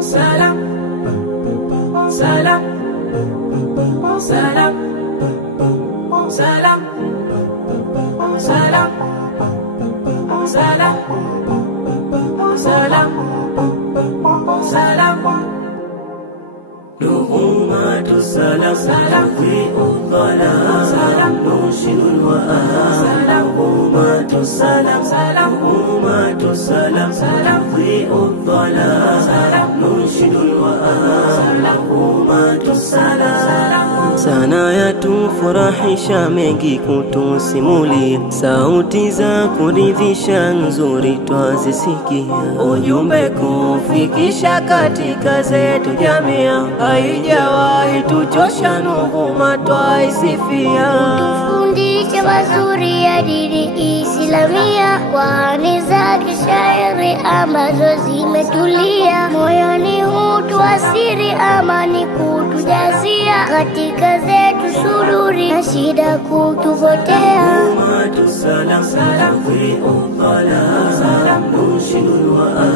salam, salam, salam, salam, salam, salam, salam, salam. نغمات السلام تضيء الظلام ننشد الوئام نغمات السلام نغمات السلام تضيء الظلام ننشد الوئام نغمات السلام. Sana yatufurahisha mengi kutusimulia, sauti za kuridhisha nzuri twazisikia, ujumbe kufikisha katika zetu jamia, haijawahi tuchosha Nuguma twaisifia. Tufundishe mazuri ya dini Islamia, kwani za kishairi ambazo zimetulia, moyoni hutuasiri amani kutujazia, katika zetu sururi na shida kutupotea. Nugumatu salam tadhi'u dhalam nunshidu al-wa'am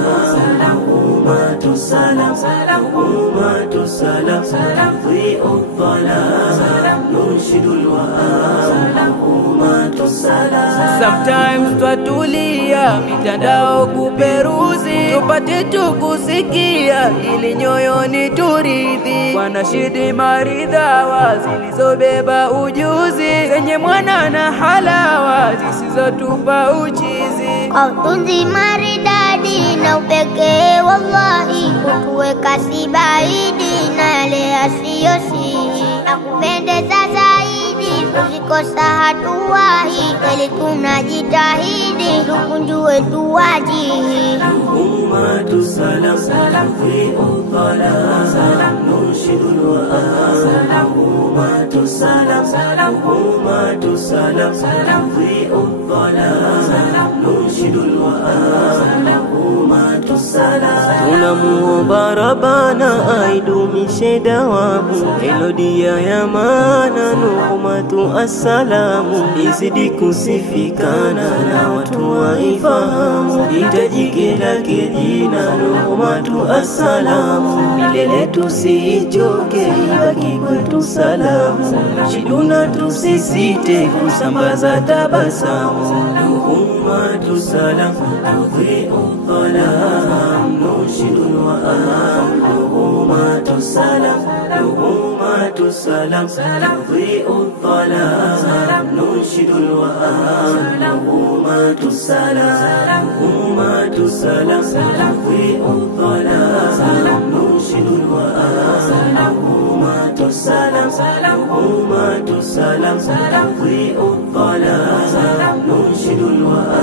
Nugumatu salam Nugumatu salam tadhi'u dhalam nunshidu al-wa'am Nugumatu salam. Sometimes twatulia mitandao kuperuzi, tupate tukusikia ili nyoyoni turidhi, wanashidi maridhawa zilizobeba ujuzi, zenye mwana na halawa zisizotupa uchizi. Kautunzi maridadi na upekee wallahi, kutuweka sibaidi na yale yasiyosi, na kupendeza zaidi kuzikosa hatuwahi, kweli tunajitahidi tukunjue tuwajihi. Nugumatu salam tadhi'u dhalam nunshidu al-wa'am Nugumatu salam Nugumatu salam tadhi'u dhalam nunshidu al-wa'am Nugumatu salam. Tunamuomba Rabbana aidumishe dawamu melodia ya maana Nugumatu assalamu, izidi kusifikana na watu waifahamu, itajike lake jina Nugumatu assalamu, milele tusichoke ibaki kwetu salamu, shiduna tusisite kusambaza tabasamu. Nugumatu salam tadhi'u dhalam nunshidu al-wa'am Nugumatu salam Nugumatu salam tadhi'u dhalam nunshidu al-wa'am Nugumatu salam Nugumatu salam tadhi'u dhalam nunshidu al-wa'am Nugumatu salam Nugumatu salam tadhi'u dhalam nunshidu al-wa'am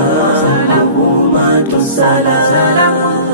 Nugumatu salam.